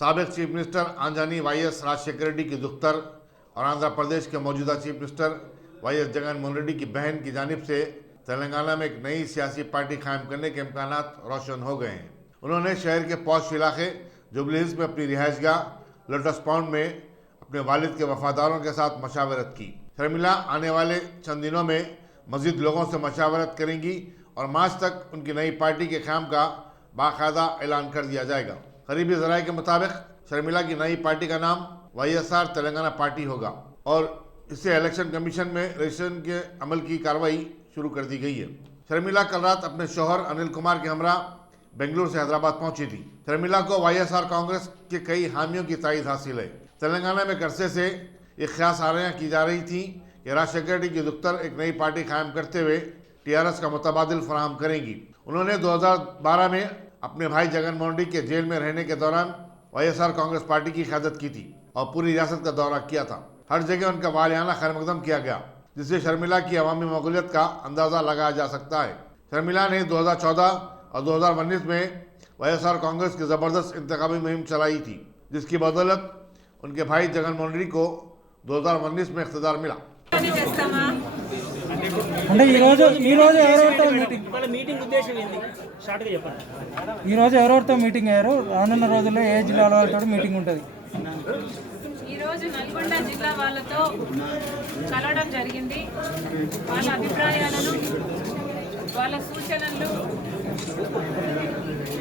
साबिक chief minister आंजानी YS Rajasekhara Reddy की दुख्तर और आंध्र प्रदेश के मौजूदा chief minister YS Jagan Mohan Reddy की बहन की जानिब से तेलंगाना में एक नई सियासी पार्टी कायम करने के इम्कानात रोशन हो गए हैं। उन्होंने शहर के पॉश इलाके जुबली हिल्स में अपनी रिहाइशगाह लोटस पॉन्ड में अपने वालिद के वफादारों के साथ मशावरत की। शर्मिला आने वाले चंद दिनों में मजीद लोगों से मशावरत करेंगी और मार्च तक उनकी नई पार्टी के क़याम का बाकायदा ऐलान कर दिया जाएगा। करीबी ज़राए के मुताबिक शर्मिला की नई पार्टी का नाम वाईएसआर तेलंगाना पार्टी होगा और इससे इलेक्शन कमीशन में रजिस्ट्रेशन के अमल की कार्रवाई शुरू कर दी गई है। शर्मिला कल रात अपने शौहर अनिल कुमार के हमरा बेंगलुरु से हैदराबाद पहुंची थी। शर्मिला को वाईएसआर कांग्रेस के कई हामियों की तायद हासिल है। तेलंगाना में अरसे से ये ख्यास आराइयाँ की जा रही थी कि राजशेखर रेड्डी की दुख्तर एक नई पार्टी कायम करते हुए टीआरएस का मुतबादिल फराहम करेंगी। उन्होंने 2012 में अपने भाई जगन मोहन रेड्डी के जेल में रहने के दौरान वाईएसआर कांग्रेस पार्टी की क़यादत की थी और पूरी रियासत का दौरा किया था। हर जगह उनका वालियाना खैरमकदम किया गया, जिससे शर्मिला की अवामी मकबूलियत का अंदाज़ा लगाया जा सकता है। शर्मिला ने 2014 और 2019 में वाईएसआर कांग्रेस की ज़बरदस्त इंतखाबी मुहिम चलाई थी, जिसकी बदौलत उनके भाई जगन मोहन रेड्डी को 2019 में इख्तिदार मिला। అంటే ఈరోజు ఎవరెవరితో మీటింగ్ అయ్యారు? రానున్న రోజుల్లో ఏ జిల్లాల వాళ్ళతో మీటింగ్ ఉంటుంది? ఈరోజు నల్గొండ జిల్లా వాళ్ళతో కలవడం జరిగింది. వాళ్ళ అభిప్రాయాలను, వాళ్ళ సూచనలు,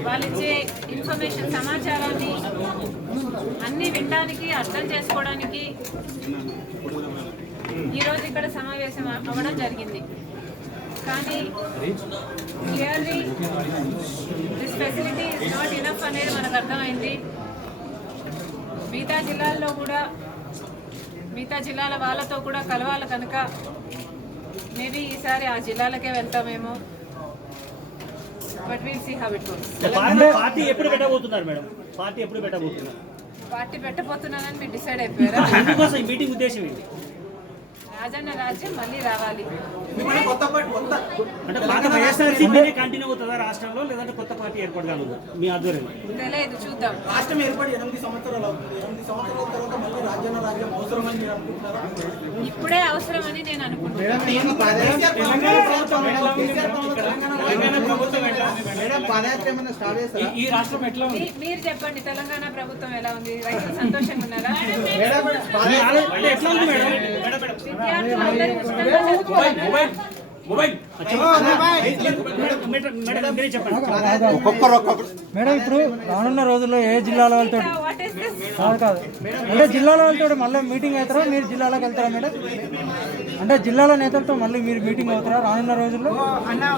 వాళ్ళిచ్చే ఇన్ఫర్మేషన్ సమాచారాన్ని అన్నీ వినడానికి, అర్థం చేసుకోవడానికి ఈరోజు ఇక్కడ సమావేశం అవ్వడం జరిగింది. కానీ clearly this facility is not enough అనేది మనకు అర్థమైంది. మిగతా జిల్లాల్లో కూడా మిగతా జిల్లాల వాళ్ళతో కూడా కలవాలి కనుక మేబీ ఈసారి ఆ జిల్లాలకే వెళ్తామేమో. But will see how it goes. Party ఎప్పుడు పెట్టబోతున్నారు మేడం? పార్టీ ఎప్పుడు పెట్టబోతున్నారు? పార్టీ పెట్టబోతున్నానని మీరు డిసైడ్ అయిపోయారా? అందుకోసం ఈ మీటింగ్ ఉద్దేశం ఏంటి? రాజన్న రాజ్యం మళ్ళీ రావాలి అంటే పాత వైఎస్ఆర్సీపీనే కంటిన్యూ అవుతుందా రాష్ట్రంలో, లేదంటే కొత్త పార్టీ ఏర్పడగలదా మీ ఆధ్వర్యంలో? తెలియదు, చూద్దాం. రాష్ట్రం ఏర్పడి 8 సంవత్సరాలు అవుతుంది. 8 సంవత్సరాల తర్వాత మళ్ళీ రాజ్యాన్ని రాజ్యం అవసరమని మీరు అనుకుంటున్నారా? ఇప్పుడే అవసరమని నేను అనుకుంటున్నాను. ఈ రాష్ట్రం ఎట్లా ఉంది? మీరు చెప్పండి, తెలంగాణ ప్రభుత్వం ఎలా ఉంది? రైతులు సంతోషంగా ఉన్నారా? ఎట్లా ఉంది మేడం? విద్యార్థులందరూ ఉచితంగా చదువుకోవాలి. మేడం, ఇప్పుడు రానున్న రోజుల్లో ఏ జిల్లాల వాళ్ళతో What is this? కాదు అంటే జిల్లాల వాళ్ళతో మళ్ళీ మీటింగ్ అవుతారా? మీరు జిల్లాలోకి వెళ్తారా మేడం? అంటే జిల్లాల నేతలతో మళ్ళీ మీరు మీటింగ్ అవుతారా రానున్న రోజుల్లో?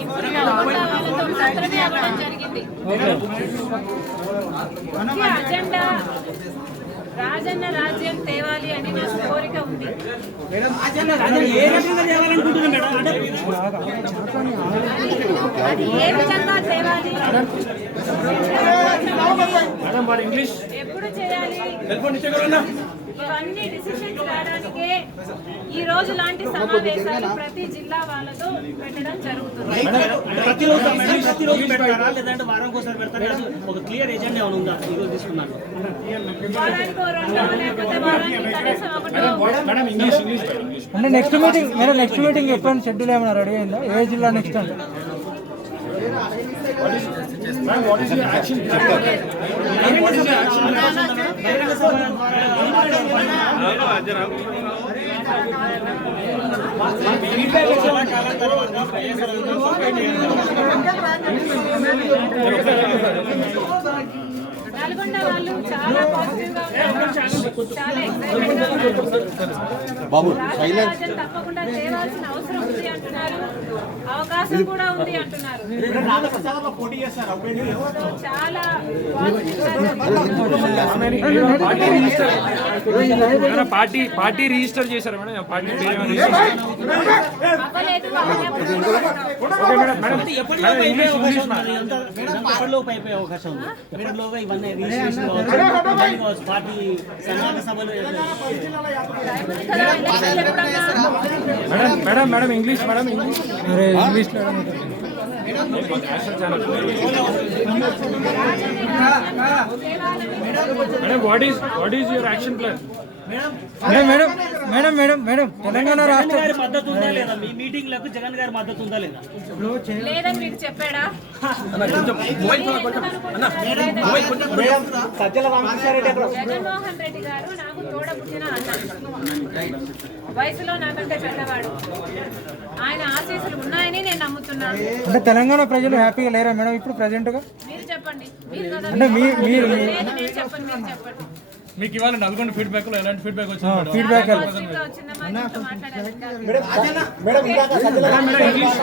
ఇప్పుడు నల్గొండ వాళ్ళతో మాత్రమే అవ్వడం జరిగింది. ముఖ్య అజెండా రాజన్న రాజ్యం తేవాలి అని నాకు కోరిక ఉంది. ఏ రకంగా తేవాలనుకుంటున్నారు మేడం? అది ఏ విధంగా తేవాలి, ఎప్పుడు చేయాలి, ఇవన్నీ డిసిషన్స్ రావడానికే ఈ రోజు లాంటి సమావేశాలు ప్రతి జిల్లా వాళ్ళతో పెట్టడం జరుగుతుంది. ప్రతిరోజు పెడతారా, లేదంటే వారానికి ఒకసారి పెడతారా? ఒక క్లియర్ ఎజెండా ఏమైనా ఉందా ఈరోజు తీసుకున్నాను? వారానికో రెండో లేకపోతే వారానికి కనీసం ఒకటో. అంటే నెక్స్ట్ మీటింగ్ ఎప్పుడు షెడ్యూల్ ఏమైనా రెడీ అయిందా? ఏ జిల్లా నెక్స్ట్ అంటే? నల్గొండ వాళ్ళు చాలా పాజిటివ్ గా ఉన్నారు, చాలా ఎక్సైటెడ్ గా ఉన్నారు. రాజరాజన్ తప్పకుండా తేవాల్సిన అవసరం ఉంది అంటున్నారు, అవకాశం కూడా ఉంది అంటున్నారు. చాలా పార్టీ రిజిస్టర్ చేశారు మేడం? పార్టీ ఎప్పటిలోపు అయిపోయే అవకాశం ఉంది? ఎప్పటిలోగా ఇవన్నీ పార్టీ సమావేశ సభలు మేడం ఇంగ్లీష్ దేవాలయం madam what is your action plan? Madam madam madam madam madam Telangana రాష్ట్ర గారి మద్దతు ఉందా లేదా? మీ మీటింగ్లకు జగన్ గారి మద్దతు ఉందా లేదా? లేదని మీకు చెప్పాడా? జగన్మోహన్ రెడ్డి గారు నాకు తోడబుట్టిన అన్న, వయసులో నాకంటే పెద్దవాడు. ఆయన ఆశీస్సులు ఉన్నాయని నేను నమ్ముతున్నాను. అంటే తెలంగాణ ప్రజలు హ్యాపీగా లేరా మేడం ఇప్పుడు ప్రజెంట్ గా? మీరు చెప్పండి. మీరు కదా అంటే మీరు లేదు, నేను చెప్పండి, మీరు చెప్పండి. మీకు ఇవాళ నల్గొండ ఫీడ్బ్యాక్ లో ఎలాంటి ఫీడ్బ్యాక్ వచ్చింది? ఫీడ్బ్యాక్ చాలా పాజిటివ్ గా వచ్చిందమ్మా. మీతో మాట్లాడాలి. Madam English